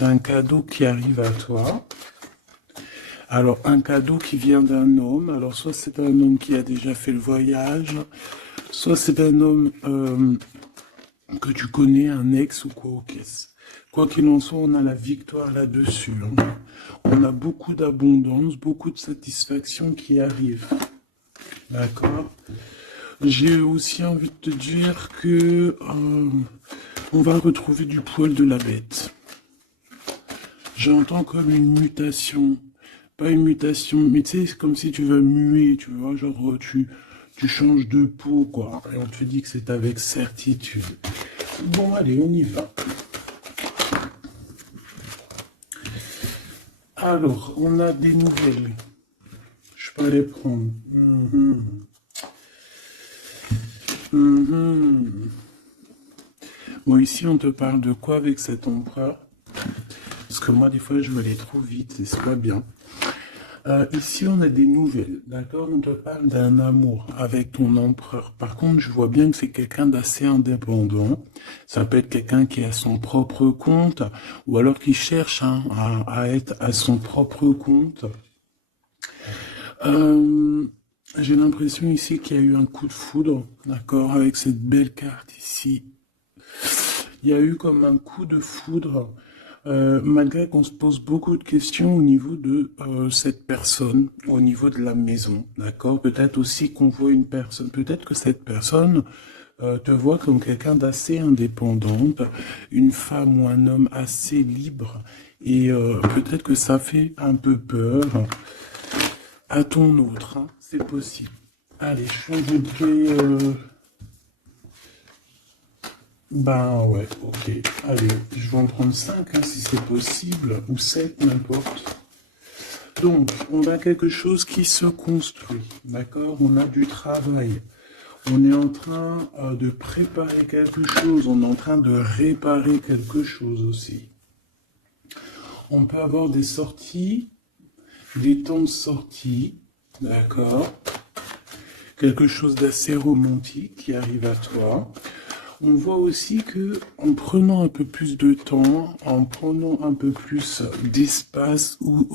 d'un cadeau qui arrive à toi. Alors, un cadeau qui vient d'un homme. Alors, soit c'est un homme qui a déjà fait le voyage, soit c'est un homme que tu connais, un ex ou quoi au caisse. Quoi qu'il en soit, on a la victoire là-dessus. On a beaucoup d'abondance, beaucoup de satisfaction qui arrive. D'accord? J'ai aussi envie de te dire que on va retrouver du poil de la bête. J'entends comme une mutation. Pas une mutation, mais tu sais, c'est comme si tu vas muer, tu vois, genre tu changes de peau, quoi. Et on te dit que c'est avec certitude. Bon, allez, on y va. Alors, on a des nouvelles. Je peux les prendre. Bon, ici, on te parle de quoi avec cet empereur? Parce que moi, des fois, je me les trouve vite, et c'est pas bien. Ici, on a des nouvelles, d'accord? On te parle d'un amour avec ton empereur. Par contre, je vois bien que c'est quelqu'un d'assez indépendant. Ça peut être quelqu'un qui a son propre compte, ou alors qui cherche à être à son propre compte. J'ai l'impression ici qu'il y a eu un coup de foudre, d'accord? Avec cette belle carte ici. Il y a eu comme un coup de foudre. Malgré qu'on se pose beaucoup de questions au niveau de cette personne, au niveau de la maison, d'accord? Peut-être aussi qu'on voit une personne, peut-être que cette personne te voit comme quelqu'un d'assez indépendante, une femme ou un homme assez libre, et peut-être que ça fait un peu peur à ton autre, hein, c'est possible. Allez, je voudrais... Ben ouais, ok. Allez, je vais en prendre 5 hein, si c'est possible, ou 7, n'importe. Donc, on a quelque chose qui se construit, d'accord? On a du travail. On est en train de préparer quelque chose, on est en train de réparer quelque chose aussi. On peut avoir des sorties, des temps de sortie, d'accord? Quelque chose d'assez romantique qui arrive à toi. On voit aussi que en prenant un peu plus de temps, en prenant un peu plus d'espace où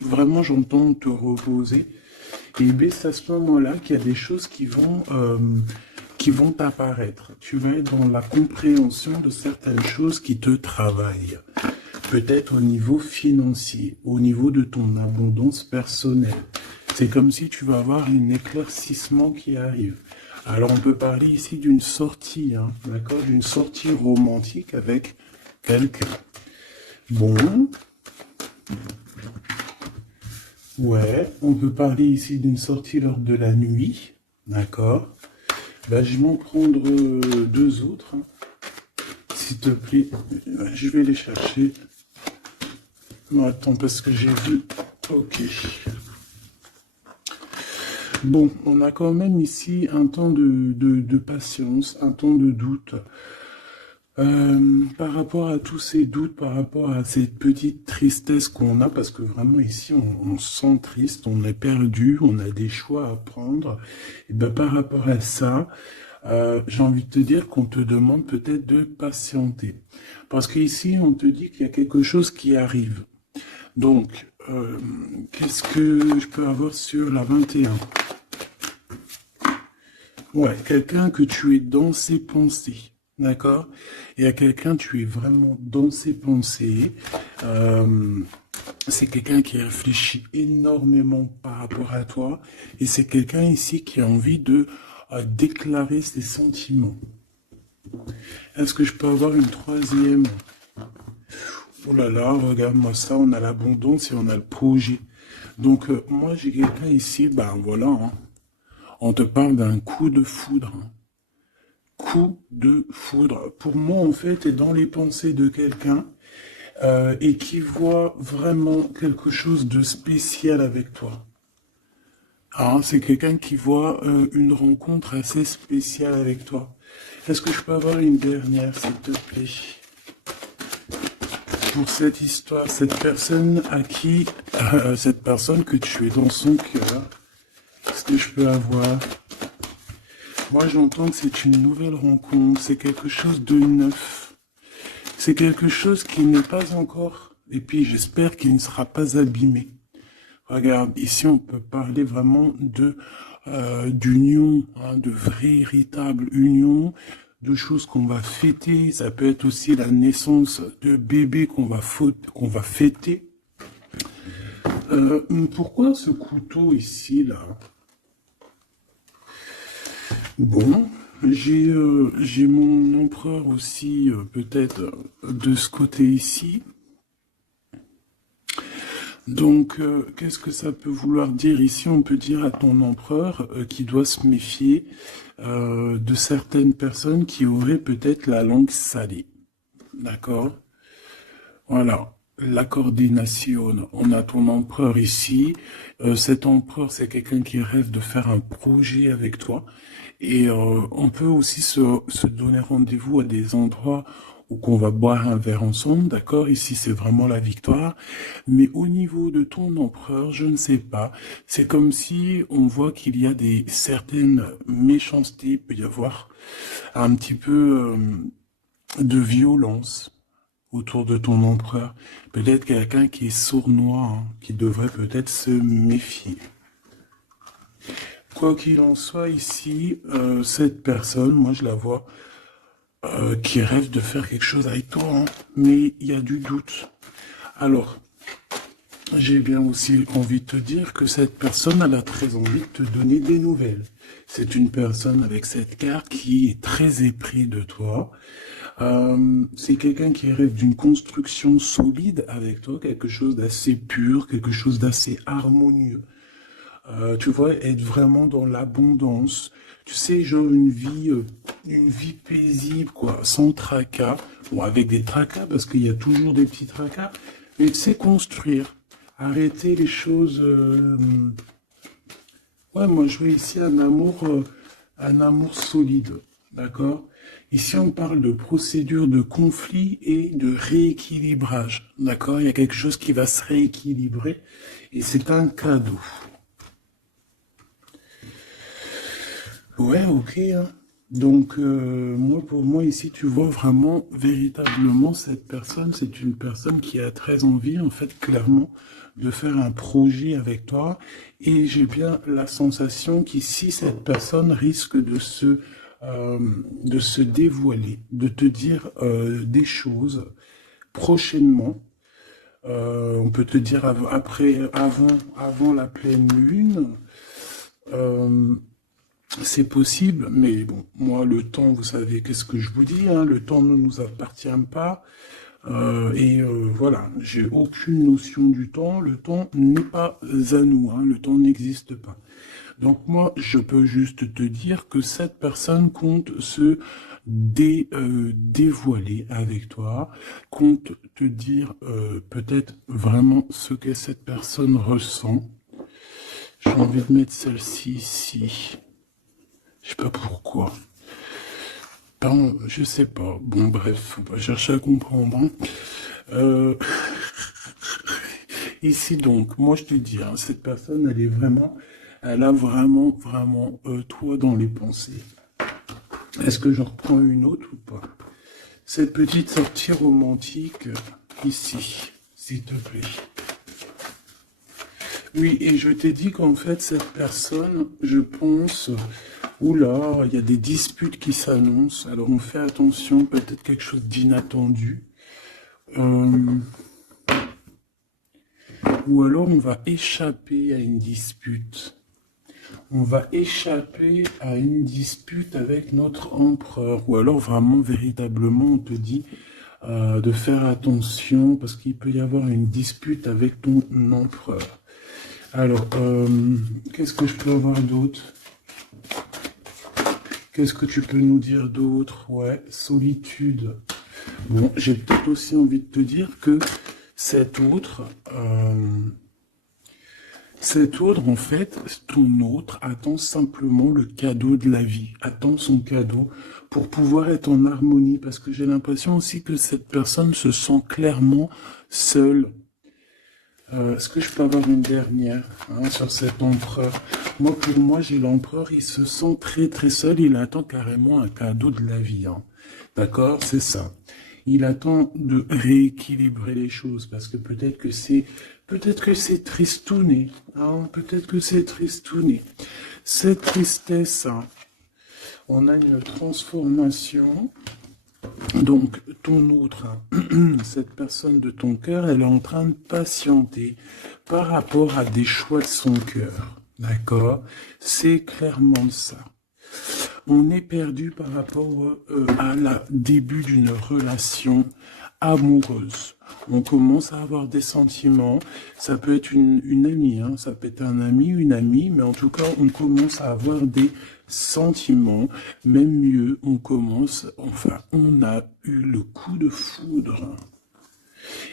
vraiment j'entends te reposer, et bien c'est à ce moment-là qu'il y a des choses qui vont apparaître. Tu vas être dans la compréhension de certaines choses qui te travaillent. Peut-être au niveau financier, au niveau de ton abondance personnelle. C'est comme si tu vas avoir un éclaircissement qui arrive. Alors on peut parler ici d'une sortie, hein, d'accord, d'une sortie romantique avec quelqu'un. Bon. Ouais, on peut parler ici d'une sortie lors de la nuit, d'accord. Ben, je vais en prendre 2 autres, hein. S'il te plaît. Je vais les chercher. Non, attends, parce que j'ai vu... Ok. Bon, on a quand même ici un temps de patience, un temps de doute. Par rapport à tous ces doutes, par rapport à cette petite tristesse qu'on a, parce que vraiment ici on se sent triste, on est perdu, on a des choix à prendre. Et ben par rapport à ça, j'ai envie de te dire qu'on te demande peut-être de patienter. Parce qu'ici on te dit qu'il y a quelque chose qui arrive. Donc, qu'est-ce que je peux avoir sur la 21? Ouais, quelqu'un que tu es dans ses pensées. D'accord? Il y a quelqu'un, tu es vraiment dans ses pensées. C'est quelqu'un qui réfléchit énormément par rapport à toi. Et c'est quelqu'un ici qui a envie de déclarer ses sentiments. Est-ce que je peux avoir une troisième? Oh là là, regarde-moi ça, on a l'abondance et on a le projet. Donc, moi, j'ai quelqu'un ici, ben voilà, hein. On te parle d'un coup de foudre. Coup de foudre. Pour moi, en fait, est dans les pensées de quelqu'un et qui voit vraiment quelque chose de spécial avec toi. Ah, c'est quelqu'un qui voit une rencontre assez spéciale avec toi. Est-ce que je peux avoir une dernière, s'il te plaît? Pour cette histoire, cette personne à qui, cette personne que tu es dans son cœur, qu'est-ce que je peux avoir? Moi, j'entends que c'est une nouvelle rencontre, c'est quelque chose de neuf. C'est quelque chose qui n'est pas encore, et puis j'espère qu'il ne sera pas abîmé. Regarde, ici on peut parler vraiment de d'union, hein, de véritable union, de choses qu'on va fêter. Ça peut être aussi la naissance de bébés qu'on va fêter. Pourquoi ce couteau ici, là? Bon, j'ai mon empereur aussi, peut-être, de ce côté ici. Donc, qu'est-ce que ça peut vouloir dire ici? On peut dire à ton empereur qu'il doit se méfier de certaines personnes qui auraient peut-être la langue salée. D'accord? Voilà. La coordination. On a ton empereur ici. Cet empereur, c'est quelqu'un qui rêve de faire un projet avec toi. Et on peut aussi se donner rendez-vous à des endroits où qu'on va boire un verre ensemble, d'accord? Ici, c'est vraiment la victoire. Mais au niveau de ton empereur, je ne sais pas. C'est comme si on voit qu'il y a certaines méchancetés, il peut y avoir un petit peu de violence autour de ton empereur. Peut-être quelqu'un qui est sournois, hein, qui devrait peut-être se méfier. Quoi qu'il en soit, ici, cette personne, moi je la vois, qui rêve de faire quelque chose avec toi, hein, mais il y a du doute. Alors, j'ai bien aussi envie de te dire que cette personne, elle a très envie de te donner des nouvelles. C'est une personne avec cette carte qui est très épris de toi. C'est quelqu'un qui rêve d'une construction solide avec toi, quelque chose d'assez pur, quelque chose d'assez harmonieux. Tu vois, être vraiment dans l'abondance. Tu sais, genre une vie paisible, quoi, sans tracas. Bon, avec des tracas, parce qu'il y a toujours des petits tracas. Mais tu sais, construire. Arrêter les choses... Ouais, moi, je vois ici un amour solide. D'accord? Ici, on parle de procédure de conflit et de rééquilibrage. D'accord? Il y a quelque chose qui va se rééquilibrer. Et c'est un cadeau. Ouais, ok, hein. Donc, pour moi, ici, tu vois vraiment, véritablement, cette personne, c'est une personne qui a très envie, en fait, clairement, de faire un projet avec toi. Et j'ai bien la sensation qu'ici, cette personne risque de se dévoiler, de te dire des choses prochainement. On peut te dire avant la pleine lune. C'est possible, mais bon, moi, le temps, vous savez, qu'est-ce que je vous dis, hein, le temps ne nous appartient pas. Voilà, j'ai aucune notion du temps. Le temps n'est pas à nous, hein, le temps n'existe pas. Donc moi, je peux juste te dire que cette personne compte se dévoiler avec toi, compte te dire peut-être vraiment ce que cette personne ressent. J'ai envie de mettre celle-ci ici. Je sais pas pourquoi. Pardon, je sais pas. Bon, bref, faut pas chercher à comprendre. Hein. Ici, donc, moi, je te dis, hein, cette personne, elle a vraiment, toi dans les pensées. Est-ce que j'en reprends une autre ou pas? Cette petite sortie romantique, ici, s'il te plaît. Oui, et je t'ai dit qu'en fait, cette personne, je pense... Oula, il y a des disputes qui s'annoncent, alors on fait attention, peut-être quelque chose d'inattendu. Ou alors on va échapper à une dispute. On va échapper à une dispute avec notre empereur. Ou alors vraiment, véritablement, on te dit de faire attention parce qu'il peut y avoir une dispute avec ton empereur. Alors, qu'est-ce que je peux avoir d'autre ? Qu'est-ce que tu peux nous dire d'autre? Ouais, solitude. Bon, j'ai peut-être aussi envie de te dire que cet autre, en fait, ton autre attend simplement le cadeau de la vie, attend son cadeau pour pouvoir être en harmonie, parce que j'ai l'impression aussi que cette personne se sent clairement seule. Est-ce que je peux avoir une dernière sur cet empereur? Moi, pour moi, j'ai l'empereur, il se sent très très seul, il attend carrément un cadeau de la vie. Hein. D'accord? C'est ça. Il attend de rééquilibrer les choses parce que peut-être que c'est tristouné, hein, peut-être que c'est tristouné. Cette tristesse, hein, on a une transformation. Donc, ton autre, hein, cette personne de ton cœur, elle est en train de patienter par rapport à des choix de son cœur. D'accord? C'est clairement ça. On est perdu par rapport à la début d'une relation amoureuse. On commence à avoir des sentiments. Ça peut être une amie, hein, ça peut être un ami, une amie, mais en tout cas, on commence à avoir des sentiments. Même mieux, on a eu le coup de foudre.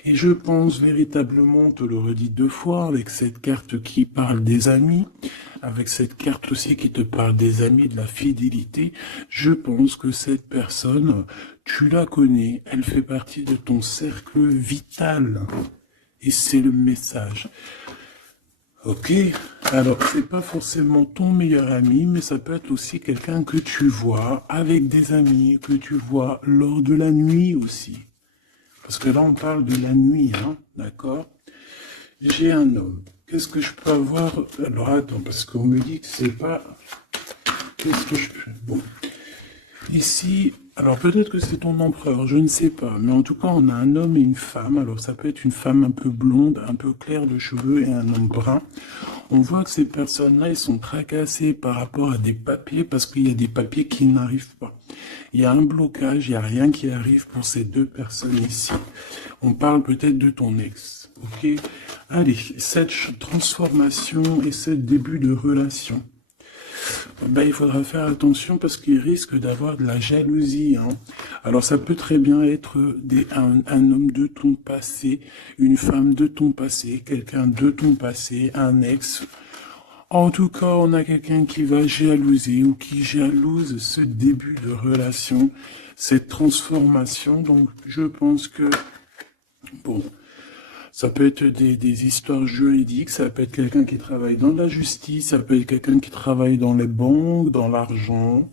Et je pense véritablement, on te le redis 2 fois, avec cette carte qui parle des amis, avec cette carte aussi qui te parle des amis, de la fidélité, je pense que cette personne, tu la connais, elle fait partie de ton cercle vital. Et c'est le message. Ok, alors c'est pas forcément ton meilleur ami, mais ça peut être aussi quelqu'un que tu vois avec des amis, que tu vois lors de la nuit aussi. Parce que là, on parle de la nuit, hein, d'accord? J'ai un homme. Qu'est-ce que je peux avoir? Alors, attends, parce qu'on me dit que c'est pas... Qu'est-ce que je peux... Bon. Ici, alors peut-être que c'est ton empereur, je ne sais pas. Mais en tout cas, on a un homme et une femme. Alors, ça peut être une femme un peu blonde, un peu claire de cheveux et un homme brun. On voit que ces personnes-là, ils sont tracassés par rapport à des papiers parce qu'il y a des papiers qui n'arrivent pas. Il y a un blocage, il n'y a rien qui arrive pour ces 2 personnes ici. On parle peut-être de ton ex, ok? Allez, cette transformation et ce début de relation, ben, il faudra faire attention parce qu'il risque d'avoir de la jalousie, hein. Alors ça peut très bien être un homme de ton passé, une femme de ton passé, quelqu'un de ton passé, un ex. En tout cas, on a quelqu'un qui va jalouser ou qui jalouse ce début de relation, cette transformation. Donc, je pense que, bon, ça peut être des histoires juridiques, ça peut être quelqu'un qui travaille dans la justice, ça peut être quelqu'un qui travaille dans les banques, dans l'argent.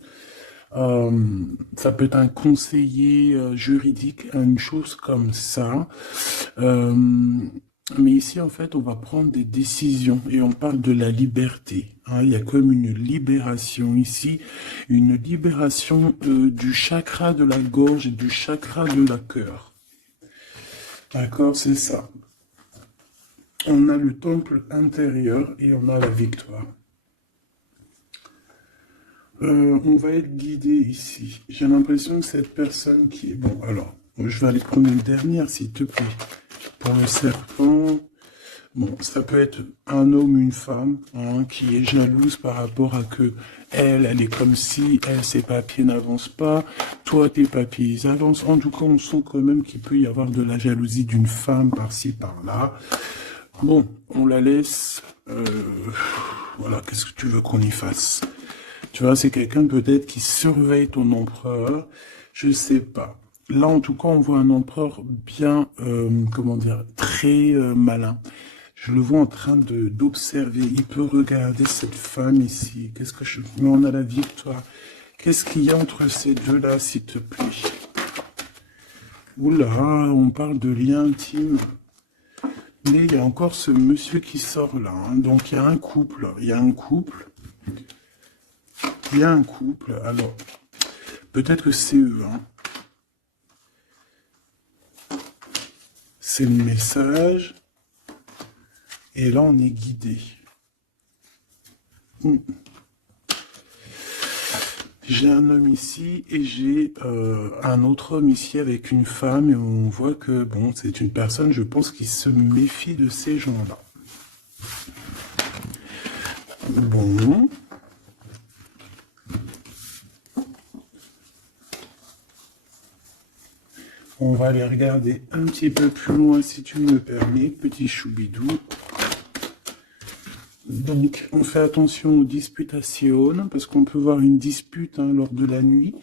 Ça peut être un conseiller juridique, une chose comme ça. Mais ici, en fait, on va prendre des décisions et on parle de la liberté, hein. Il y a comme une libération ici, une libération du chakra de la gorge et du chakra de la cœur. D'accord, c'est ça. On a le temple intérieur et on a la victoire. On va être guidé ici. J'ai l'impression que cette personne qui est... Bon, alors, je vais aller prendre une dernière, s'il te plaît. Pour le serpent, bon, ça peut être un homme ou une femme, hein, qui est jalouse par rapport à que elle est comme si, ses papiers n'avancent pas, toi, tes papiers, ils avancent. En tout cas, on sent quand même qu'il peut y avoir de la jalousie d'une femme par-ci, par-là. Bon, on la laisse... voilà, qu'est-ce que tu veux qu'on y fasse? Tu vois, c'est quelqu'un peut-être qui surveille ton empereur, je sais pas. Là, en tout cas, on voit un empereur bien, comment dire, très malin. Je le vois en train d'observer. Il peut regarder cette femme ici. Qu'est-ce que je... Mais on a la victoire. Qu'est-ce qu'il y a entre ces deux-là, s'il te plaît? Oula, on parle de lien intime. Mais il y a encore ce monsieur qui sort là, hein. Donc, il y a un couple. Il y a un couple. Il y a un couple. Alors, peut-être que c'est eux, hein. C'est le message. Et là, on est guidé. J'ai un homme ici et j'ai un autre homme ici avec une femme. Et on voit que, bon, c'est une personne, je pense, qui se méfie de ces gens-là. Bon. On va aller regarder un petit peu plus loin, si tu me permets, petit choubidou. Donc, on fait attention aux disputations, parce qu'on peut voir une dispute, hein, lors de la nuit.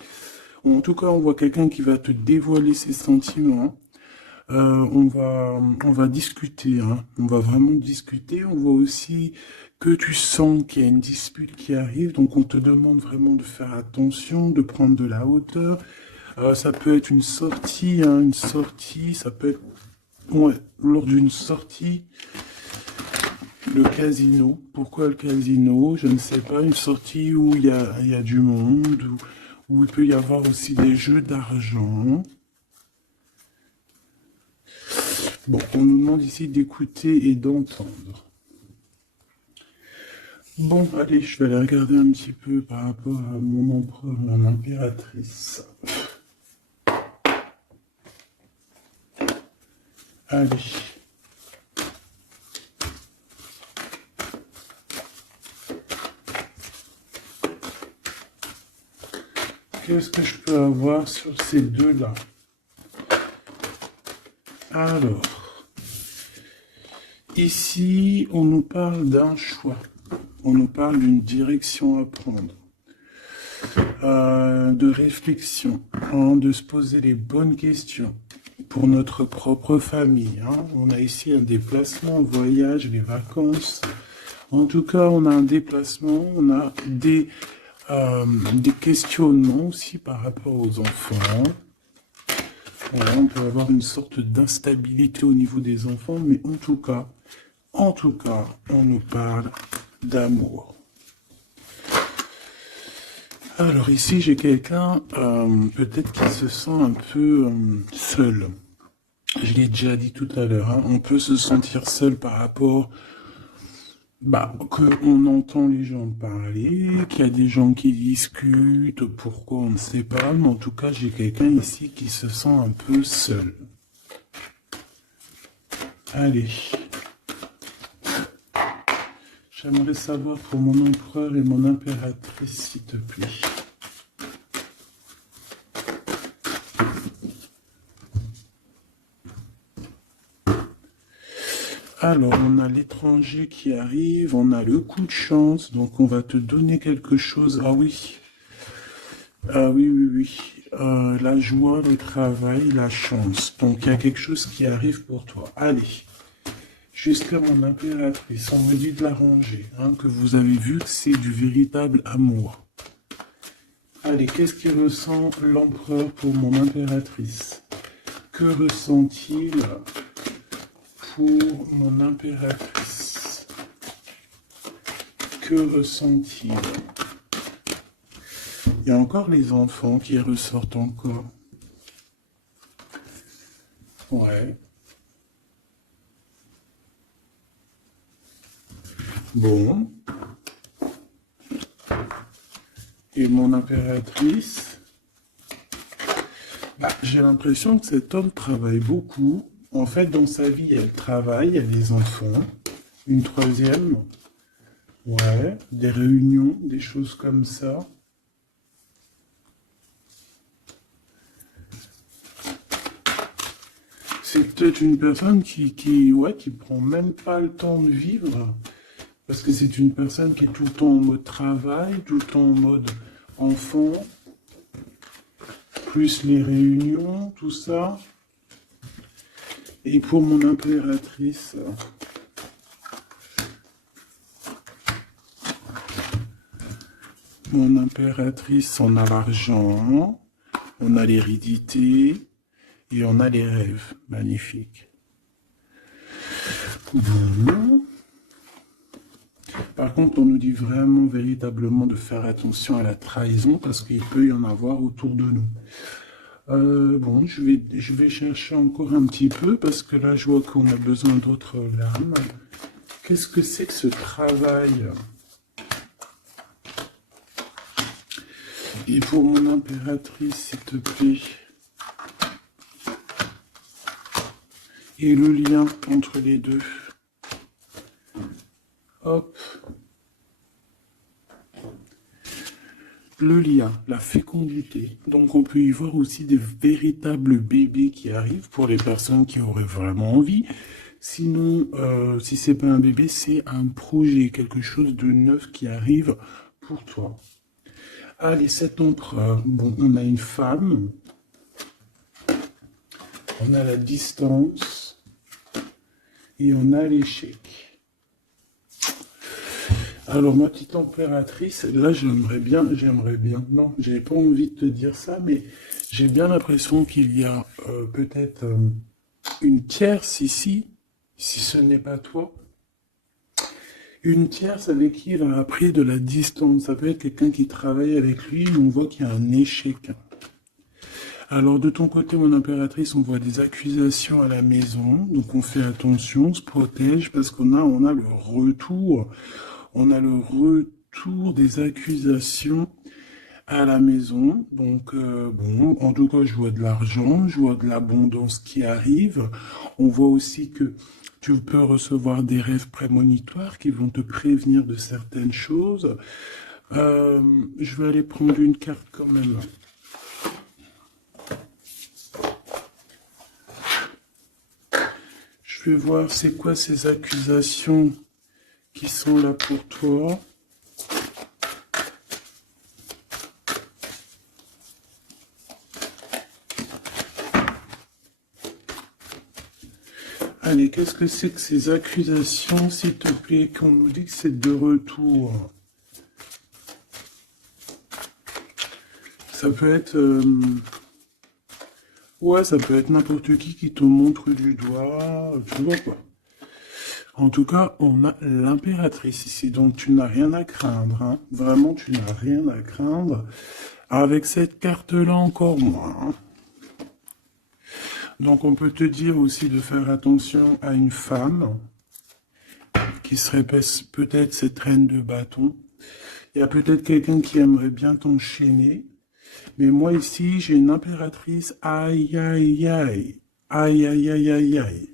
En tout cas, on voit quelqu'un qui va te dévoiler ses sentiments. On va discuter, hein. On va vraiment discuter. On voit aussi que tu sens qu'il y a une dispute qui arrive, donc on te demande vraiment de faire attention, de prendre de la hauteur. Ça peut être une sortie, hein, ça peut être, ouais, lors d'une sortie, le casino. Pourquoi le casino? Je ne sais pas, une sortie où il y a du monde, où il peut y avoir aussi des jeux d'argent. Bon, on nous demande ici d'écouter et d'entendre. Bon, allez, je vais aller regarder un petit peu par rapport à mon empereur, mon impératrice. Allez. Qu'est-ce que je peux avoir sur ces deux-là? Alors, ici, on nous parle d'un choix. On nous parle d'une direction à prendre, de réflexion, hein, de se poser les bonnes questions pour notre propre famille. Hein. On a ici un déplacement, un voyage, les vacances. En tout cas, on a un déplacement, on a des questionnements aussi par rapport aux enfants. Voilà, on peut avoir une sorte d'instabilité au niveau des enfants, mais en tout cas, on nous parle d'amour. Alors ici, j'ai quelqu'un peut-être qui se sent un peu seul. Je l'ai déjà dit tout à l'heure, hein, on peut se sentir seul par rapport qu'on entend les gens parler, qu'il y a des gens qui discutent, pourquoi on ne sait pas, mais en tout cas, j'ai quelqu'un ici qui se sent un peu seul. Allez. J'aimerais savoir pour mon empereur et mon impératrice, s'il te plaît. Alors, on a l'étranger qui arrive, on a le coup de chance, donc on va te donner quelque chose. Ah oui. Ah oui, oui, oui. La joie, le travail, la chance. Donc, il y a quelque chose qui arrive pour toi. Allez. Jusqu'à mon impératrice, on me dit de la ranger, hein, que vous avez vu que c'est du véritable amour. Allez, qu'est-ce qu'il ressent l'empereur pour mon impératrice? Que ressent-il pour mon impératrice? Que ressent-il? Il y a encore les enfants qui ressortent encore. Ouais. Bon. Et mon impératrice, j'ai l'impression que cet homme travaille beaucoup. En fait, dans sa vie, elle travaille, il y a des enfants. Une troisième. Ouais, des réunions, des choses comme ça. C'est peut-être une personne qui prend même pas le temps de vivre. Parce que c'est une personne qui est tout le temps en mode travail, tout le temps en mode enfant, plus les réunions, tout ça. Et pour mon impératrice, on a l'argent, on a l'hérédité et on a les rêves. Magnifique. Bon. Par contre, on nous dit vraiment, véritablement de faire attention à la trahison parce qu'il peut y en avoir autour de nous. Bon, je vais chercher encore un petit peu parce que là, je vois qu'on a besoin d'autres lames. Qu'est-ce que c'est que ce travail? Et pour mon impératrice, s'il te plaît. Et le lien entre les deux. Hop. Le lien, la fécondité. Donc on peut y voir aussi des véritables bébés qui arrivent pour les personnes qui auraient vraiment envie. Sinon, si c'est pas un bébé, c'est un projet, quelque chose de neuf qui arrive pour toi. Allez, cet empereur. Bon, on a une femme. On a la distance. Et on a l'échec. Alors, ma petite impératrice, là, j'aimerais bien, non, j'ai pas envie de te dire ça, mais J'ai bien l'impression qu'il y a peut-être une tierce ici, si ce n'est pas toi. Une tierce avec qui il a appris de la distance. Ça peut être quelqu'un qui travaille avec lui, mais on voit qu'il y a un échec. Alors de ton côté, mon impératrice, on voit des accusations à la maison, donc on fait attention, on se protège parce on a le retour, on a le retour des accusations à la maison. Donc bon, en tout cas, je vois de l'argent, je vois de l'abondance qui arrive. On voit aussi que tu peux recevoir des rêves prémonitoires qui vont te prévenir de certaines choses. Je vais aller prendre une carte quand même. Je vais voir c'est quoi ces accusations qui sont là pour toi. Allez, qu'est-ce que c'est que ces accusations, s'il te plaît, qu'on nous dit que c'est de retour? Ça peut être... ouais, ça peut être n'importe qui te montre du doigt, tu vois quoi. En tout cas, on a l'impératrice ici, donc tu n'as rien à craindre, hein. Vraiment, tu n'as rien à craindre. Avec cette carte-là, encore moins, hein. Donc on peut te dire aussi de faire attention à une femme qui serait peut-être cette reine de bâton. Il y a peut-être quelqu'un qui aimerait bien t'enchaîner. Mais moi ici, j'ai une impératrice. Aïe, aïe, aïe. Aïe, aïe, aïe, aïe, aïe.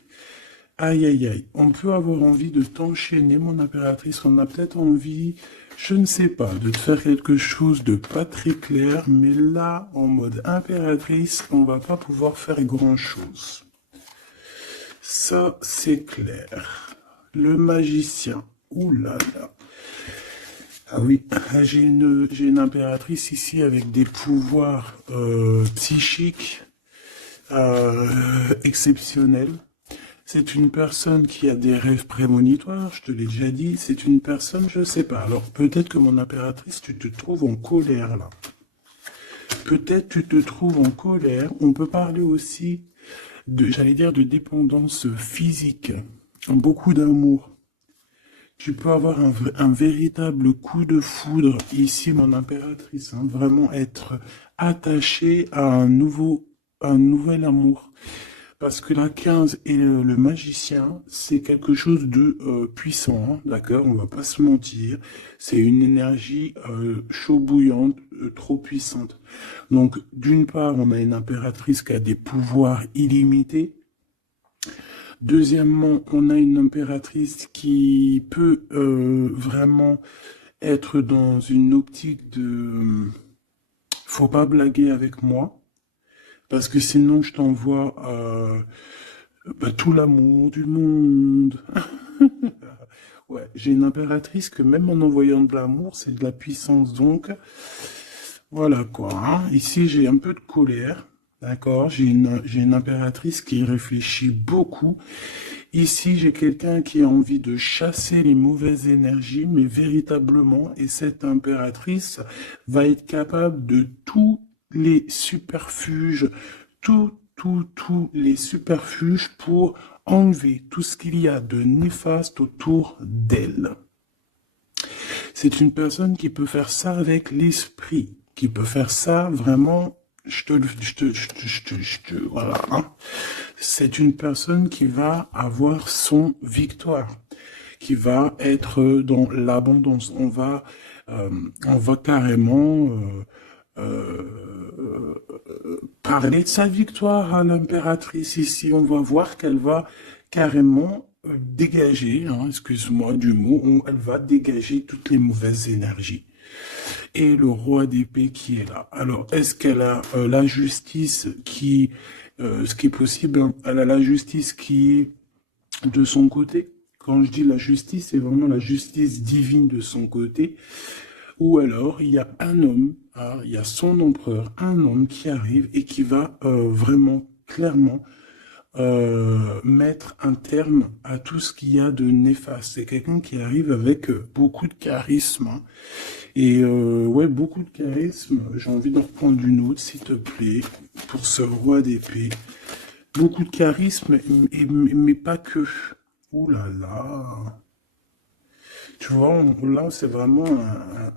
Aïe, aïe, aïe. On peut avoir envie de t'enchaîner, mon impératrice. On a peut-être envie, je ne sais pas, de te faire quelque chose de pas très clair. Mais là, en mode impératrice, on va pas pouvoir faire grand-chose. Ça, c'est clair. Le magicien. Ouh là là. Ah oui, j'ai une impératrice ici avec des pouvoirs psychiques exceptionnels. C'est une personne qui a des rêves prémonitoires, je te l'ai déjà dit. C'est une personne, je sais pas. Alors peut-être que mon impératrice, tu te trouves en colère là. Peut-être tu te trouves en colère. On peut parler aussi j'allais dire, de dépendance physique. Beaucoup d'amour. Tu peux avoir un véritable coup de foudre ici, mon impératrice, hein, vraiment être attaché à un nouvel amour. Parce que la 15 et le magicien, c'est quelque chose de puissant, hein, d'accord? On va pas se mentir. C'est une énergie chaud bouillante, trop puissante. Donc, d'une part, on a une impératrice qui a des pouvoirs illimités. Deuxièmement, on a une impératrice qui peut vraiment être dans une optique de faut pas blaguer avec moi, parce que sinon je t'envoie tout l'amour du monde. Ouais, j'ai une impératrice que même en envoyant de l'amour, c'est de la puissance, donc voilà quoi, hein. Ici j'ai un peu de colère. D'accord, j'ai une impératrice qui réfléchit beaucoup. Ici, j'ai quelqu'un qui a envie de chasser les mauvaises énergies, mais véritablement, et cette impératrice va être capable de tous les superfuges, tous les superfuges pour enlever tout ce qu'il y a de néfaste autour d'elle. C'est une personne qui peut faire ça avec l'esprit, qui peut faire ça vraiment... voilà, hein. C'est une personne qui va avoir son victoire, qui va être dans l'abondance. On va carrément parler de sa victoire à l'impératrice ici. On va voir qu'elle va carrément dégager, hein, excuse-moi du mot, elle va dégager toutes les mauvaises énergies. Et le roi d'épée qui est là. Alors, est-ce qu'elle a la justice qui, ce qui est possible, hein, elle a la justice qui est de son côté. Quand je dis la justice, c'est vraiment la justice divine de son côté. Ou alors, il y a un homme, hein, il y a son empereur, un homme qui arrive et qui va vraiment, clairement, mettre un terme à tout ce qu'il y a de néfaste. C'est quelqu'un qui arrive avec beaucoup de charisme, hein. Et ouais, beaucoup de charisme. J'ai envie de reprendre une autre, s'il te plaît, pour ce roi d'épée. Beaucoup de charisme, mais pas que. Ouh là là. Tu vois, là, c'est vraiment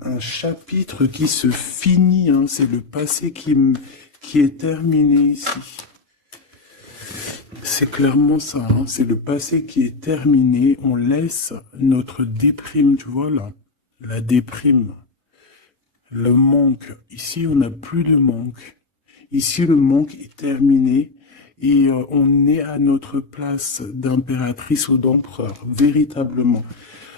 un chapitre qui se finit, hein. C'est le passé qui est terminé ici. C'est clairement ça, hein. C'est le passé qui est terminé. On laisse notre déprime, tu vois, là. La déprime. Le manque. Ici, on n'a plus de manque. Ici, le manque est terminé. Et on est à notre place d'impératrice ou d'empereur, véritablement.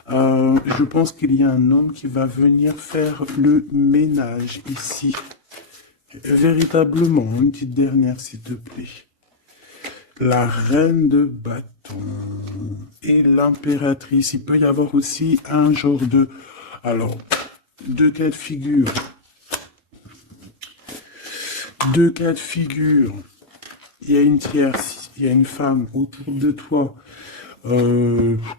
Je pense qu'il y a un homme qui va venir faire le ménage ici. Véritablement, une petite dernière, s'il te plaît. La reine de bâton et l'impératrice. Il peut y avoir aussi un genre de... Alors, deux cas de figure. Deux cas de figure. Il y a une tierce, il y a une femme autour de toi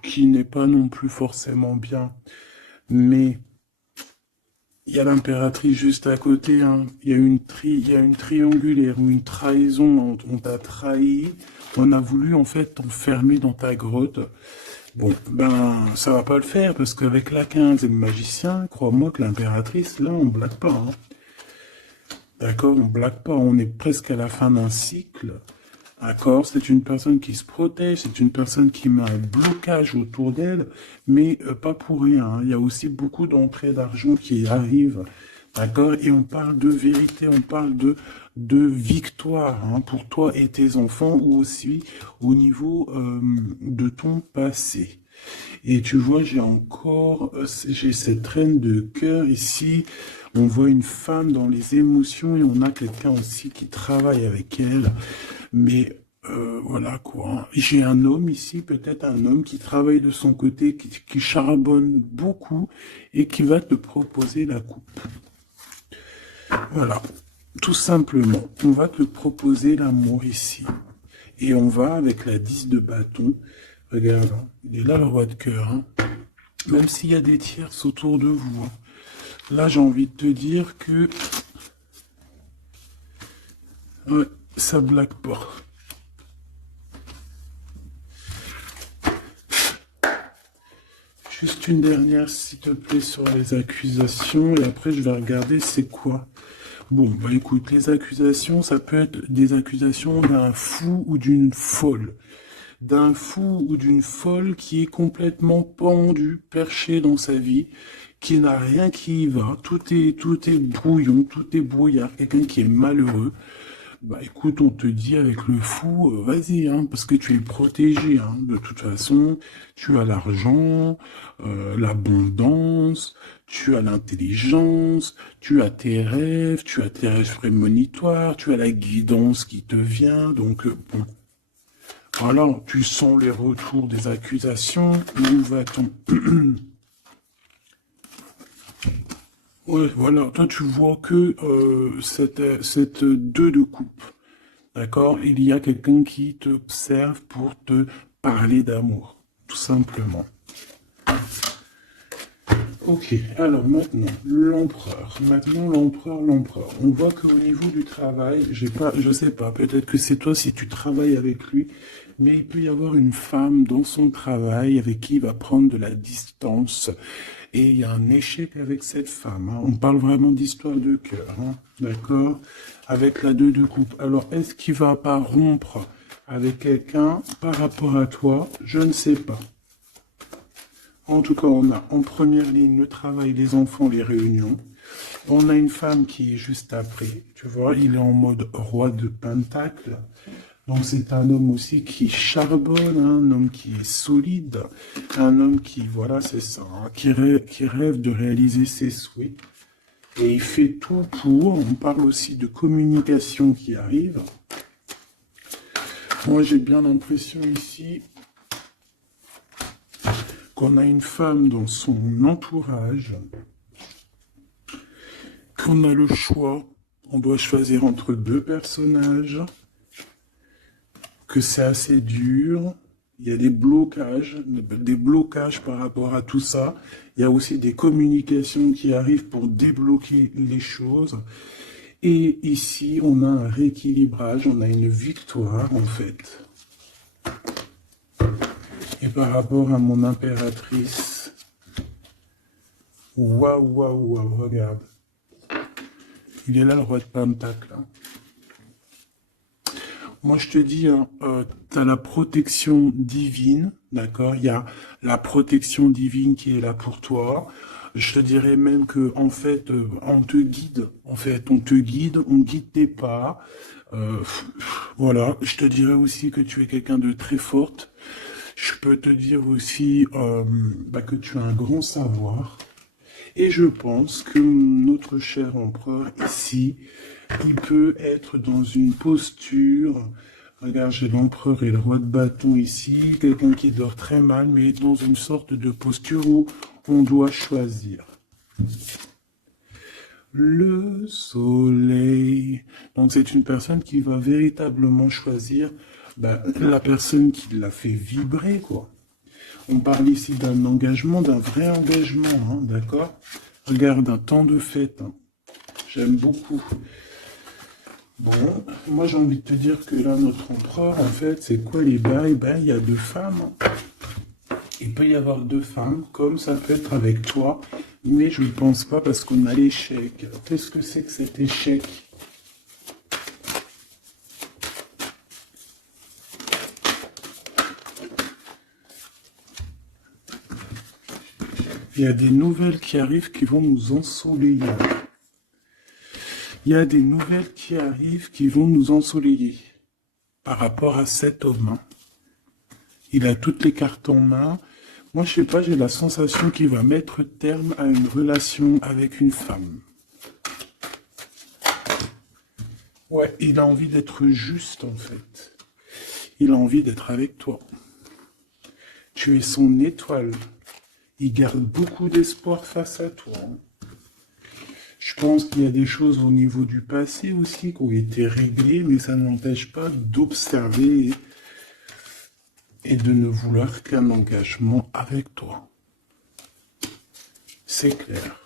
qui n'est pas non plus forcément bien, mais il y a l'impératrice juste à côté, hein. Il y a une triangulaire ou une trahison. On t'a trahi, on a voulu en fait t'enfermer dans ta grotte. Bon, ben ça va pas le faire parce qu'avec la 15 et le magicien, crois-moi que l'impératrice, là on blague pas, hein. D'accord, on blague pas, on est presque à la fin d'un cycle. D'accord, c'est une personne qui se protège, c'est une personne qui met un blocage autour d'elle, mais pas pour rien, hein. Il y a aussi beaucoup d'entrées d'argent qui arrivent. D'accord, et on parle de vérité, on parle de victoire, hein, pour toi et tes enfants, ou aussi au niveau de ton passé. Et tu vois, j'ai cette reine de cœur ici. On voit une femme dans les émotions et on a quelqu'un aussi qui travaille avec elle. Mais voilà quoi. J'ai un homme ici, peut-être un homme qui travaille de son côté, qui charbonne beaucoup et qui va te proposer la coupe. Voilà, tout simplement. On va te proposer l'amour ici. Et on va avec la 10 de bâton. Regarde, hein, il est là le roi de cœur, hein. Même s'il y a des tierces autour de vous, hein. Là, j'ai envie de te dire que... Ouais, ça blague pas. Juste une dernière, s'il te plaît, sur les accusations. Et après, je vais regarder c'est quoi. Bon, bah écoute, les accusations, ça peut être des accusations d'un fou ou d'une folle. D'un fou ou d'une folle qui est complètement pendu, perché dans sa vie, qui n'a rien qui y va, tout est brouillon, tout est brouillard, quelqu'un qui est malheureux. Bah écoute, on te dit avec le fou, vas-y, hein, parce que tu es protégé, hein, de toute façon, tu as l'argent, l'abondance, tu as l'intelligence, tu as tes rêves prémonitoires, tu as la guidance qui te vient, donc bon. Voilà, tu sens les retours des accusations, où va-t-on? Ouais, voilà, toi tu vois que cette 2 de coupe, d'accord? Il y a quelqu'un qui t'observe pour te parler d'amour, tout simplement. Ok, alors maintenant, l'empereur. Maintenant, l'empereur. On voit qu'au niveau du travail, je sais pas, peut-être que c'est toi si tu travailles avec lui, mais il peut y avoir une femme dans son travail avec qui il va prendre de la distance. Et il y a un échec avec cette femme, hein. On parle vraiment d'histoire de cœur, hein, d'accord? Avec la 2 de coupe. Alors, est-ce qu'il va pas rompre avec quelqu'un par rapport à toi? Je ne sais pas. En tout cas, on a en première ligne le travail, les enfants, les réunions. On a une femme qui est juste après. Tu vois, il est en mode roi de pentacle. Donc c'est un homme aussi qui charbonne, hein, un homme qui est solide, un homme qui, voilà, c'est ça, hein, qui rêve de réaliser ses souhaits. Et il fait tout pour. On parle aussi de communication qui arrive. Moi, j'ai bien l'impression ici qu'on a une femme dans son entourage, qu'on a le choix, on doit choisir entre deux personnages, que c'est assez dur. Il y a des blocages par rapport à tout ça. Il y a aussi des communications qui arrivent pour débloquer les choses. Et ici, on a un rééquilibrage, on a une victoire en fait. Et par rapport à mon impératrice, waouh, waouh, waouh, regarde. Il est là le roi de Pentacle. Moi, je te dis, tu as la protection divine, d'accord? Il y a la protection divine qui est là pour toi. Je te dirais même que, en fait, on te guide. En fait, on te guide, on guide tes pas. Voilà. Je te dirais aussi que tu es quelqu'un de très forte. Je peux te dire aussi que tu as un grand savoir. Et je pense que notre cher empereur ici, il peut être dans une posture, regarde, j'ai l'empereur et le roi de bâton ici, quelqu'un qui dort très mal, mais dans une sorte de posture où on doit choisir. Le soleil. Donc c'est une personne qui va véritablement choisir la personne qui l'a fait vibrer, quoi. On parle ici d'un engagement, d'un vrai engagement, hein, d'accord? Regarde, un temps de fête. Hein. J'aime beaucoup. Bon, moi j'ai envie de te dire que là, notre empereur, en fait, c'est quoi les bails? Ben, il y a 2 femmes. Hein. Il peut y avoir 2 femmes, comme ça peut être avec toi, mais je ne pense pas parce qu'on a l'échec. Qu'est-ce que c'est que cet échec? Il y a des nouvelles qui arrivent qui vont nous ensoleiller. Il y a des nouvelles qui arrivent qui vont nous ensoleiller. Par rapport à cet homme. Hein. Il a toutes les cartes en main. Moi, je sais pas, j'ai la sensation qu'il va mettre terme à une relation avec une femme. Ouais, il a envie d'être juste, en fait. Il a envie d'être avec toi. Tu es son étoile. Il garde beaucoup d'espoir face à toi. Je pense qu'il y a des choses au niveau du passé aussi qui ont été réglées, mais ça n'empêche pas d'observer et de ne vouloir qu'un engagement avec toi. C'est clair.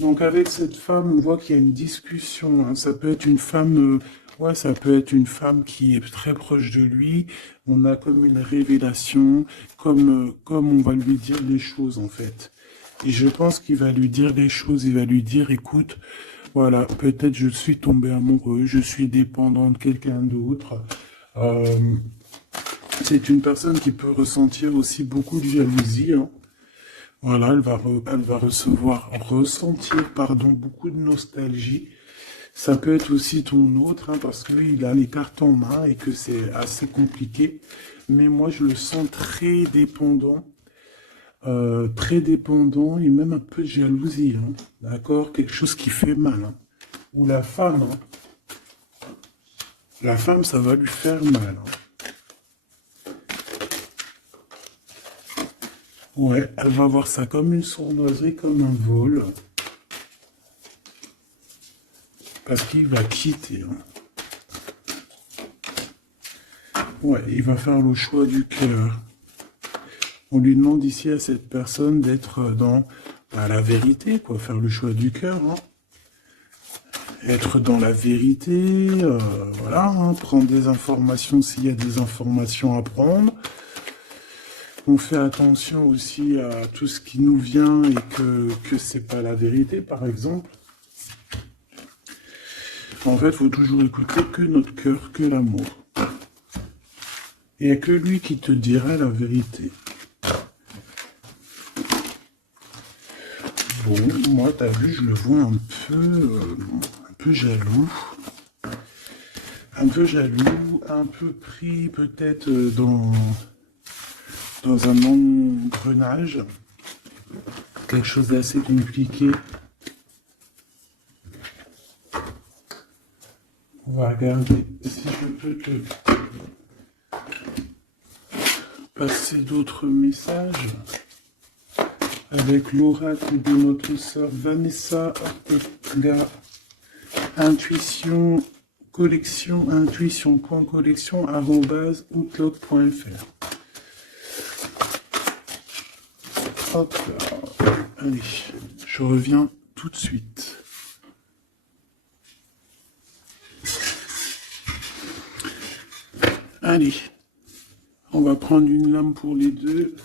Donc avec cette femme, on voit qu'il y a une discussion. Hein. Ça peut être une femme... ouais, ça peut être une femme qui est très proche de lui. On a comme une révélation, comme on va lui dire les choses en fait. Et je pense qu'il va lui dire des choses. Il va lui dire, écoute, voilà, peut-être je suis tombé amoureux, je suis dépendant de quelqu'un d'autre. C'est une personne qui peut ressentir aussi beaucoup de jalousie. Hein. Voilà, elle va ressentir beaucoup de nostalgie. Ça peut être aussi ton autre, hein, parce qu'il a les cartes en main et que c'est assez compliqué. Mais moi, je le sens très dépendant et même un peu de jalousie. Hein, d'accord? Quelque chose qui fait mal. Hein. Ou la femme. Hein. La femme, ça va lui faire mal. Hein. Ouais, elle va voir ça comme une sournoiserie, comme un vol. Parce qu'il va quitter. Hein. Ouais, il va faire le choix du cœur. On lui demande ici à cette personne d'être dans la vérité, quoi, faire le choix du cœur. Hein. Être dans la vérité, voilà, hein, prendre des informations s'il y a des informations à prendre. On fait attention aussi à tout ce qui nous vient et que c'est pas la vérité, par exemple. En fait, il faut toujours écouter que notre cœur, que l'amour. Il n'y a que lui qui te dira la vérité. Bon, moi, t'as vu, je le vois un peu jaloux. Un peu jaloux, un peu pris peut-être dans un engrenage. Quelque chose d'assez compliqué. On va regarder si je peux te passer d'autres messages avec l'oracle de notre sœur Vanessa Ortega. Intuition collection, intuition.collection@outlook.fr. Hop là. Allez, je reviens tout de suite. Allez, on va prendre une lame pour les deux.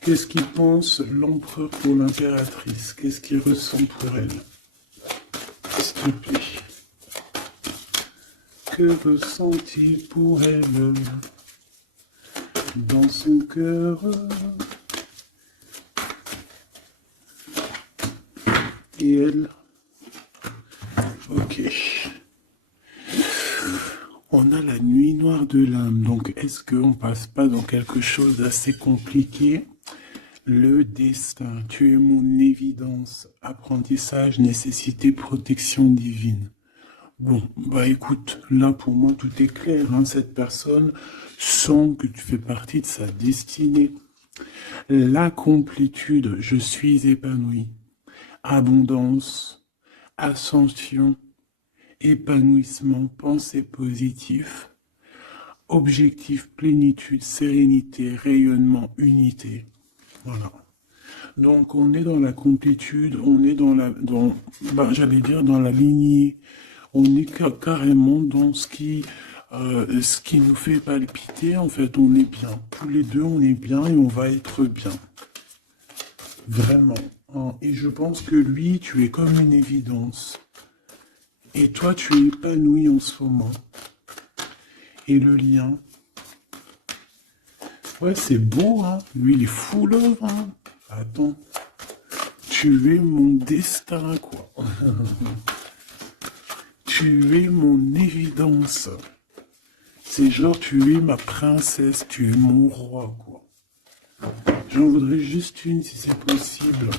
Qu'est-ce qu'il pense l'empereur pour l'impératrice? Qu'est-ce qu'il ressent pour elle? S'il te plaît. Que ressent-il pour elle dans son cœur? Et elle? Ok. On a la nuit noire de l'âme. Donc, est-ce qu'on passe pas dans quelque chose d'assez compliqué? Le destin. Tu es mon évidence. Apprentissage, nécessité, protection divine. Bon, bah écoute, là pour moi tout est clair, hein. Cette personne sent que tu fais partie de sa destinée. La complétude, je suis épanoui. Abondance, ascension, épanouissement, pensée positive, objectif, plénitude, sérénité, rayonnement, unité. Voilà. Donc on est dans la complétude, on est dans j'allais dire dans la lignée. On est carrément dans ce qui nous fait palpiter. En fait, on est bien. Tous les deux, on est bien et on va être bien. Vraiment. Hein. Et je pense que lui, tu es comme une évidence. Et toi, tu es épanoui en ce moment. Et le lien. Ouais, c'est beau, hein. Lui, il est fou love, hein. Attends. Tu es mon destin, quoi. Tu es mon évidence. C'est genre, tu es ma princesse, tu es mon roi, quoi. J'en voudrais juste une, si c'est possible.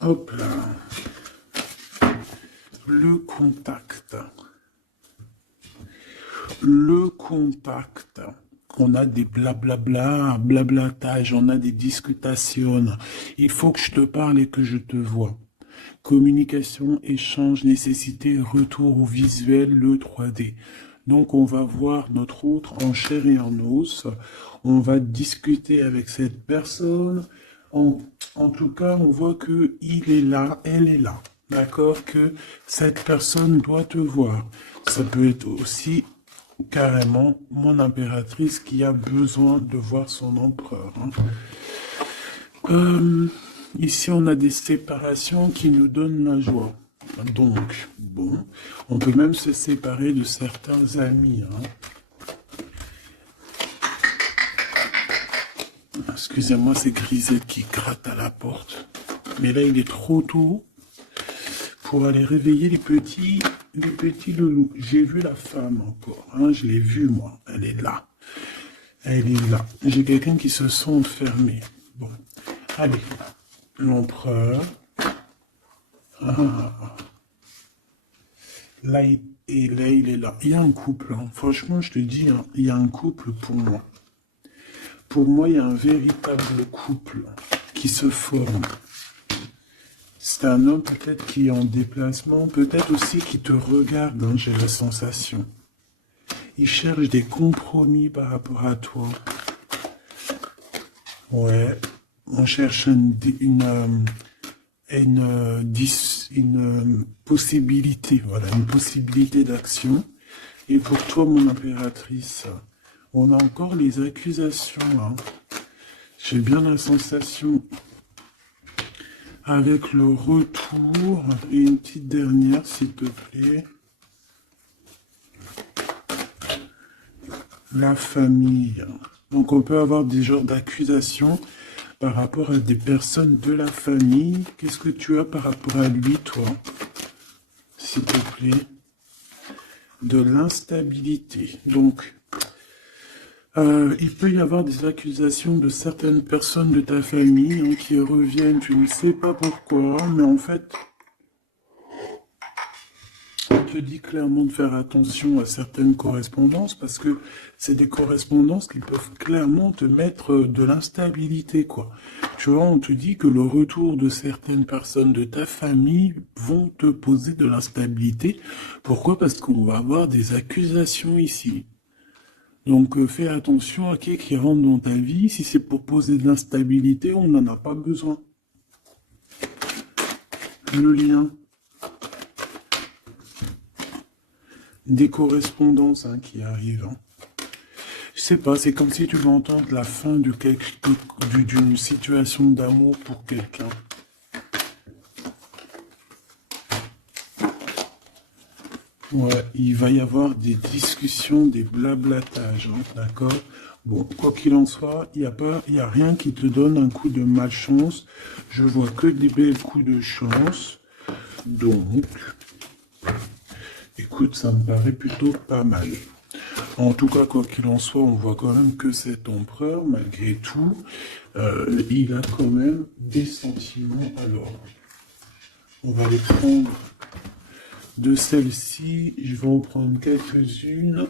Hop là. Le contact. Le contact. On a des blablabla, blablatage, on a des discutations. Il faut que je te parle et que je te vois. Communication, échange, nécessité, retour au visuel, le 3D. Donc on va voir notre autre en chair et en os. On va discuter avec cette personne. En tout cas, on voit que il est là, elle est là. D'accord? Que cette personne doit te voir. Ça peut être aussi carrément mon impératrice qui a besoin de voir son empereur. Hein. Ici, on a des séparations qui nous donnent la joie. Donc, bon, on peut même se séparer de certains amis. Hein. Excusez-moi, c'est Grisette qui gratte à la porte. Mais là, il est trop tôt pour aller réveiller les petits loulous. J'ai vu la femme encore, hein, je l'ai vue moi, elle est là. Elle est là. J'ai quelqu'un qui se sent enfermé. Bon, allez, l'empereur. Ah. Là, il est là. Il y a un couple, hein. Franchement, je te dis, hein, il y a un couple pour moi. Pour moi, il y a un véritable couple qui se forme. C'est un homme peut-être qui est en déplacement, peut-être aussi qui te regarde, hein, j'ai la sensation. Il cherche des compromis par rapport à toi. Ouais, on cherche une possibilité, voilà, une possibilité d'action. Et pour toi, mon impératrice, on a encore les accusations, hein. J'ai bien la sensation. Avec le retour, et une petite dernière, s'il te plaît. La famille. Donc on peut avoir des genres d'accusations par rapport à des personnes de la famille. Qu'est-ce que tu as par rapport à lui, toi? S'il te plaît. De l'instabilité. Donc, il peut y avoir des accusations de certaines personnes de ta famille, hein, qui reviennent, tu ne sais pas pourquoi, mais en fait, on te dit clairement de faire attention à certaines correspondances, parce que c'est des correspondances qui peuvent clairement te mettre de l'instabilité, quoi. tu vois, on te dit que le retour de certaines personnes de ta famille vont te poser de l'instabilité. Pourquoi? Parce qu'on va avoir des accusations ici. Donc fais attention à qui rentre dans ta vie. Si c'est pour poser de l'instabilité, on n'en a pas besoin. Le lien. Des correspondances qui arrivent. Je sais pas, c'est comme si tu veux entendre la fin d'une situation d'amour pour quelqu'un. Ouais, il va y avoir des discussions, des blablatages, d'accord? Bon, quoi qu'il en soit, il y a rien qui te donne un coup de malchance. Je vois que des belles coups de chance. Donc, écoute, ça me paraît plutôt pas mal. En tout cas, quoi qu'il en soit, on voit quand même que cet empereur, malgré tout, il a quand même des sentiments. Alors, on va les prendre de celle-ci. Je vais en prendre quelques-unes.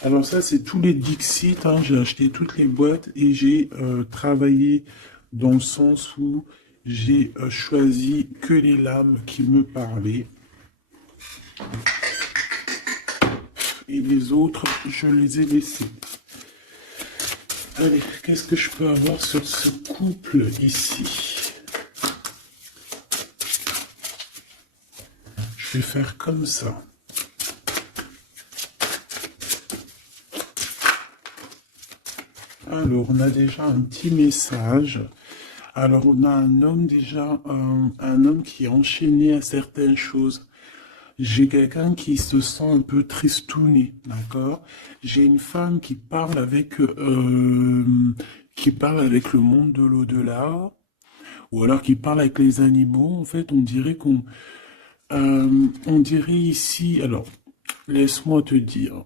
Alors ça, c'est tous les Dixit. J'ai acheté toutes les boîtes et j'ai travaillé dans le sens où j'ai choisi que les lames qui me parlaient. Et les autres, je les ai laissés. Allez, qu'est-ce que je peux avoir sur ce couple ici? Je vais faire comme ça. Alors, on a déjà un petit message. Alors, on a un homme déjà, un homme qui est enchaîné à certaines choses. J'ai quelqu'un qui se sent un peu tristouné, d'accord? J'ai une femme qui parle avec le monde de l'au-delà, ou alors qui parle avec les animaux. En fait, on dirait on dirait ici. Alors, laisse-moi te dire.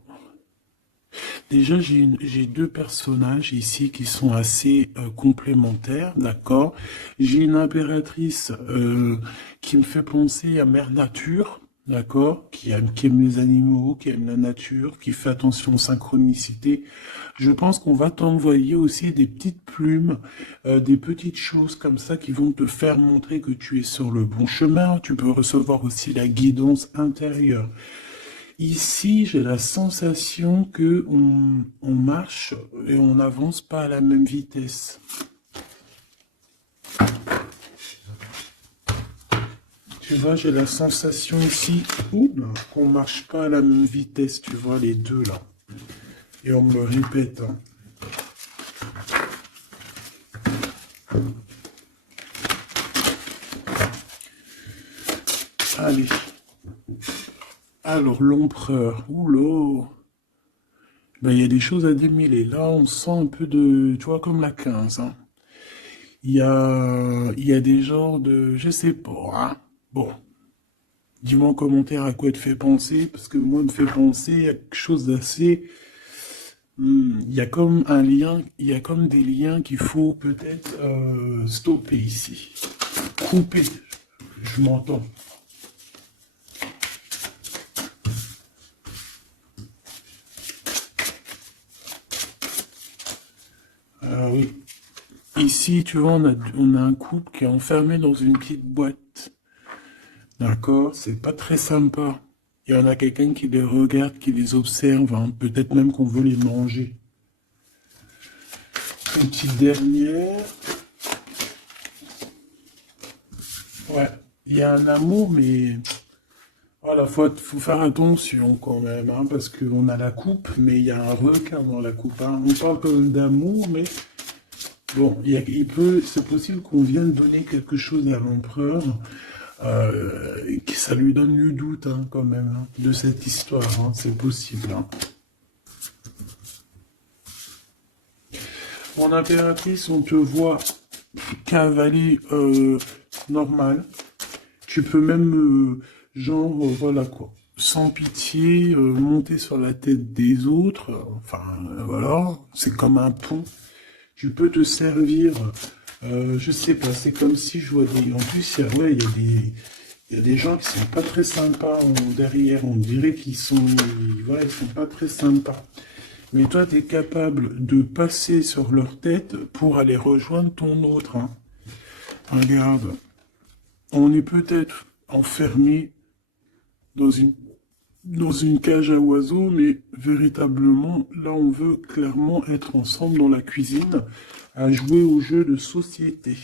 Déjà, j'ai deux personnages ici qui sont assez complémentaires, d'accord? J'ai une impératrice qui me fait penser à Mère Nature, d'accord? Qui aime les animaux, qui aime la nature, qui fait attention aux synchronicités. Je pense qu'on va t'envoyer aussi des petites plumes, des petites choses comme ça qui vont te faire montrer que tu es sur le bon chemin. Tu peux recevoir aussi la guidance intérieure. Ici, j'ai la sensation que on marche et on n'avance pas à la même vitesse. Tu vois, j'ai la sensation ici qu'on marche pas à la même vitesse, tu vois, les deux là. Et on me répète. Allez. Alors, l'empereur, oula, ben, il y a des choses à démêler. Là, on sent un peu de, tu vois, comme la 15. Il y a des genres de, je sais pas. Bon, dis-moi en commentaire à quoi te fait penser, parce que moi, me fait penser à quelque chose d'assez... il y a comme un lien, il y a comme des liens qu'il faut peut-être stopper ici. Couper, je m'entends. Oui. Ici, tu vois, on a un couple qui est enfermé dans une petite boîte. D'accord? C'est pas très sympa. Il y en a quelqu'un qui les regarde, qui les observe. Peut-être même qu'on veut les manger. Une petite dernière. Ouais. Il y a un amour, mais... Voilà, faut faire attention quand même, parce qu'on a la coupe, mais il y a un requin dans la coupe. On parle quand même d'amour, mais bon, c'est possible qu'on vienne donner quelque chose à l'empereur, que ça lui donne le doute quand même de cette histoire, c'est possible. Mon impératrice, on te voit cavaler normal. Tu peux même... voilà quoi, sans pitié, monter sur la tête des autres, voilà, c'est comme un pont. Tu peux te servir, je sais pas, c'est comme si je vois des... En plus, il y a des gens qui sont pas très sympas derrière, on dirait qu'ils sont... Voilà, ils sont pas très sympas. Mais toi, tu es capable de passer sur leur tête pour aller rejoindre ton autre. Hein. Regarde, on est peut-être enfermé dans une cage à oiseaux, mais véritablement, là, on veut clairement être ensemble dans la cuisine à jouer au jeu de société.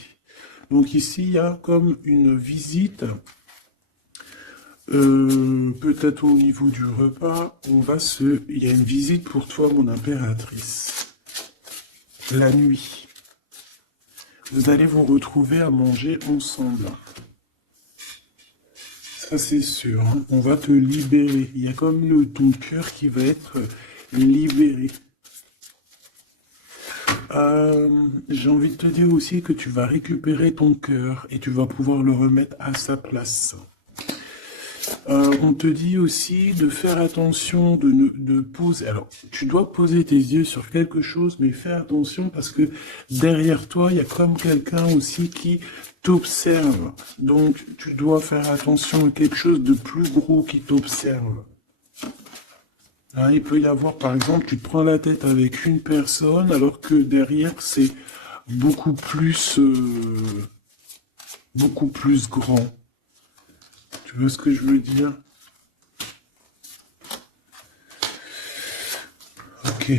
Donc ici, il y a comme une visite, peut-être au niveau du repas, il y a une visite pour toi, mon impératrice. La nuit. Vous allez vous retrouver à manger ensemble. Ça, c'est sûr. Hein. On va te libérer. Il y a comme ton cœur qui va être libéré. J'ai envie de te dire aussi que tu vas récupérer ton cœur et tu vas pouvoir le remettre à sa place. On te dit aussi de faire attention, de poser. Alors, tu dois poser tes yeux sur quelque chose, mais fais attention parce que derrière toi, il y a comme quelqu'un aussi qui t'observe. Donc, tu dois faire attention à quelque chose de plus gros qui t'observe. Hein, il peut y avoir, par exemple, tu te prends la tête avec une personne, alors que derrière, c'est beaucoup plus grand. Tu vois ce que je veux dire? Ok.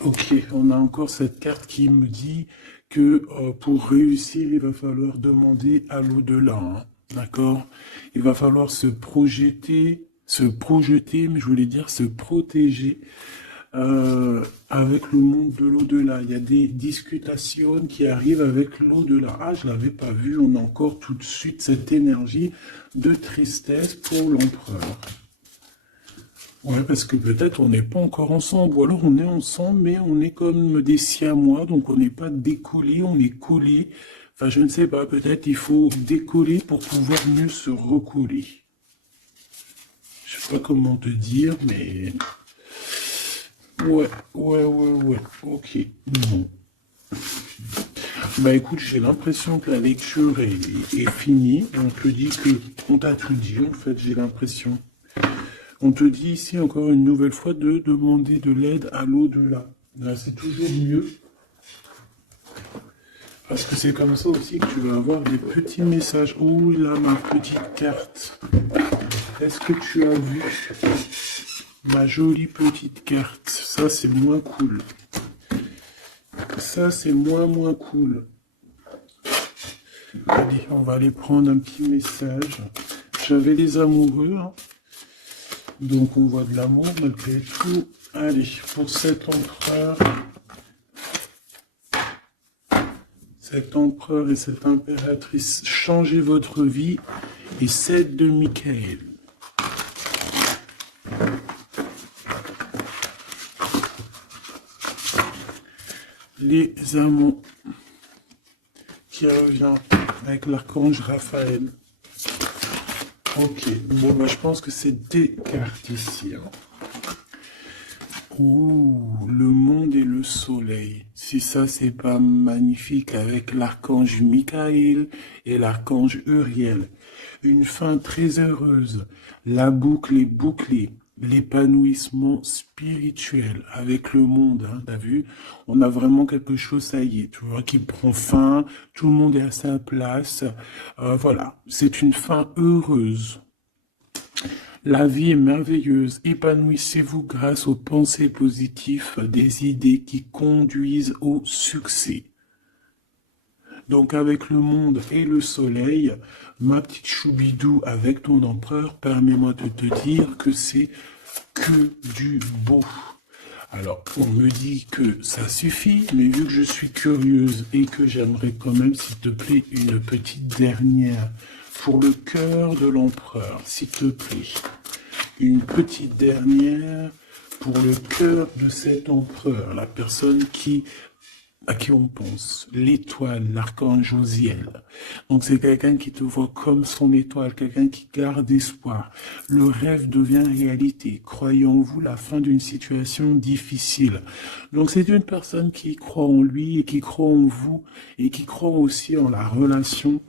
Ok, on a encore cette carte qui me dit que pour réussir, il va falloir demander à l'au-delà. Hein, d'accord? Il va falloir se projeter, mais je voulais dire se protéger avec le monde de l'au-delà. Il y a des discutations qui arrivent avec l'au-delà. Ah, je l'avais pas vu, on a encore tout de suite cette énergie de tristesse pour l'empereur. Ouais, parce que peut-être on n'est pas encore ensemble, ou alors on est ensemble, mais on est comme des siamois, donc on n'est pas décollé, on est collé. Enfin, je ne sais pas, peut-être il faut décoller pour pouvoir mieux se recoller. Je sais pas comment te dire, mais... Ouais, ok. Bon. Bah écoute, j'ai l'impression que la lecture est finie. On te dit que... On t'a tout dit, en fait, j'ai l'impression. On te dit ici encore une nouvelle fois de demander de l'aide à l'au-delà. Là, c'est toujours mieux. Parce que c'est comme ça aussi que tu vas avoir des petits messages. Oh là, ma petite carte. Est-ce que tu as vu ma jolie petite carte? Ça, c'est moins cool. Ça, c'est moins cool. Allez, on va aller prendre un petit message. J'avais les amoureux, hein. Donc on voit de l'amour malgré tout. Allez, pour cet empereur et cette impératrice, changez votre vie et celle de Michael. Les amants qui revient avec l'archange Raphaël. Ok, bon bah je pense que c'est des cartes ici. Hein. Ouh, le monde et le soleil. Si ça c'est pas magnifique avec l'archange Michael et l'archange Uriel. Une fin très heureuse. La boucle est bouclée. L'épanouissement spirituel avec le monde, hein, t'as vu? On a vraiment quelque chose, ça y est, tu vois, qui prend fin, tout le monde est à sa place. Voilà, c'est une fin heureuse. La vie est merveilleuse, épanouissez-vous grâce aux pensées positives, des idées qui conduisent au succès. Donc avec le monde et le soleil, ma petite choubidou avec ton empereur, permets-moi de te dire que c'est que du beau. Alors, on me dit que ça suffit, mais vu que je suis curieuse et que j'aimerais quand même, s'il te plaît, une petite dernière pour le cœur de l'empereur, s'il te plaît. Une petite dernière pour le cœur de cet empereur, la personne à qui on pense, l'étoile, l'archange Josiel. Donc c'est quelqu'un qui te voit comme son étoile, quelqu'un qui garde espoir. Le rêve devient réalité. Croyez en vous la fin d'une situation difficile. Donc c'est une personne qui croit en lui et qui croit en vous et qui croit aussi en la relation.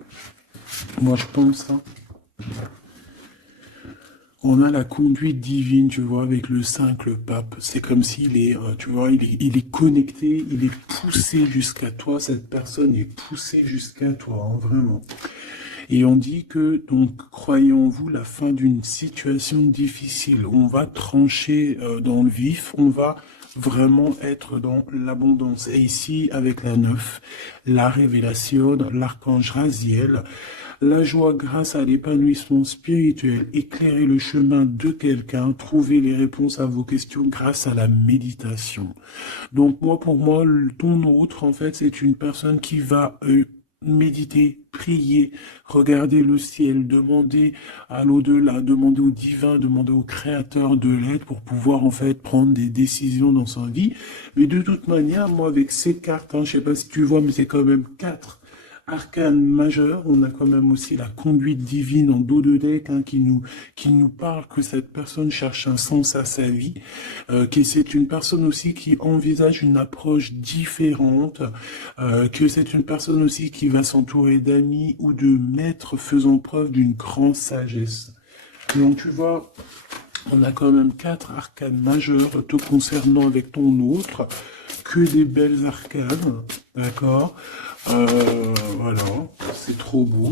Moi je pense, hein. On a la conduite divine, tu vois, avec le 5, le pape. C'est comme s'il est, tu vois, il est connecté, il est poussé jusqu'à toi. Cette personne est poussée jusqu'à toi, hein, vraiment. Et on dit que, donc, croyons-vous, la fin d'une situation difficile. On va trancher dans le vif, on va vraiment être dans l'abondance. Et ici, avec la 9, la révélation, l'archange Raziel, la joie grâce à l'épanouissement spirituel, éclairer le chemin de quelqu'un, trouver les réponses à vos questions grâce à la méditation. Donc moi, pour moi, ton autre, en fait, c'est une personne qui va méditer, prier, regarder le ciel, demander à l'au-delà, demander au divin, demander au créateur de l'aide pour pouvoir en fait prendre des décisions dans sa vie. Mais de toute manière, moi avec ces cartes, hein, je sais pas si tu vois, mais c'est quand même 4 arcanes majeures. On a quand même aussi la conduite divine en dos de deck, hein, qui nous parle que cette personne cherche un sens à sa vie, que c'est une personne aussi qui envisage une approche différente, que c'est une personne aussi qui va s'entourer d'amis ou de maîtres faisant preuve d'une grande sagesse. Donc tu vois, on a quand même 4 arcanes majeures te concernant avec ton autre, que des belles arcanes, d'accord. Voilà, c'est trop beau.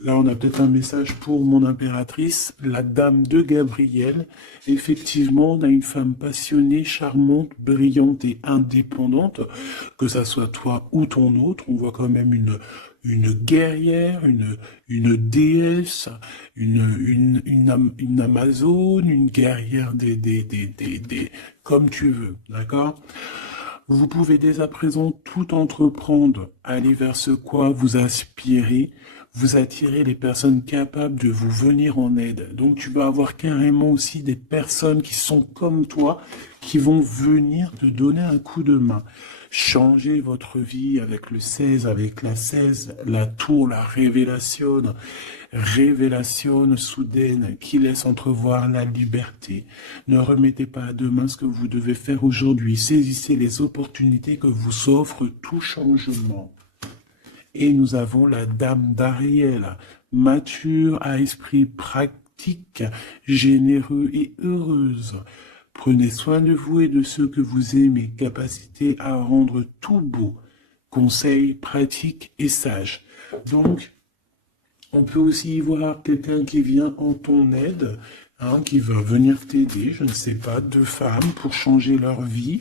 Là, on a peut-être un message pour mon impératrice, la dame de Gabriel. Effectivement, on a une femme passionnée, charmante, brillante et indépendante, que ça soit toi ou ton autre. On voit quand même une guerrière, une déesse, une amazone, une guerrière comme tu veux, d'accord? Vous pouvez dès à présent tout entreprendre, aller vers ce quoi vous aspirez, vous attirez les personnes capables de vous venir en aide. Donc tu vas avoir carrément aussi des personnes qui sont comme toi, qui vont venir te donner un coup de main. Changez votre vie avec le 16, avec la 16, la tour, la révélation soudaine qui laisse entrevoir la liberté. Ne remettez pas à demain ce que vous devez faire aujourd'hui. Saisissez les opportunités que vous offre tout changement. Et nous avons la dame d'Ariel, mature à esprit pratique, généreux et heureuse. Prenez soin de vous et de ceux que vous aimez, capacité à rendre tout beau, conseils pratiques et sages. Donc, on peut aussi y voir quelqu'un qui vient en ton aide, hein, qui va venir t'aider, je ne sais pas, 2 femmes pour changer leur vie.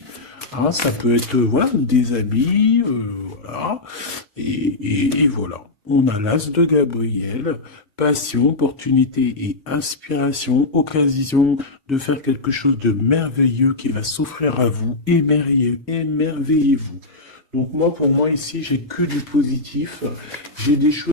Hein, ça peut être voilà, des habits, voilà. Et voilà. On a l'as de Gabriel, passion, opportunité et inspiration, occasion de faire quelque chose de merveilleux qui va s'offrir à vous, émerveillez-vous. Donc moi, pour moi, ici, j'ai que du positif, j'ai des choses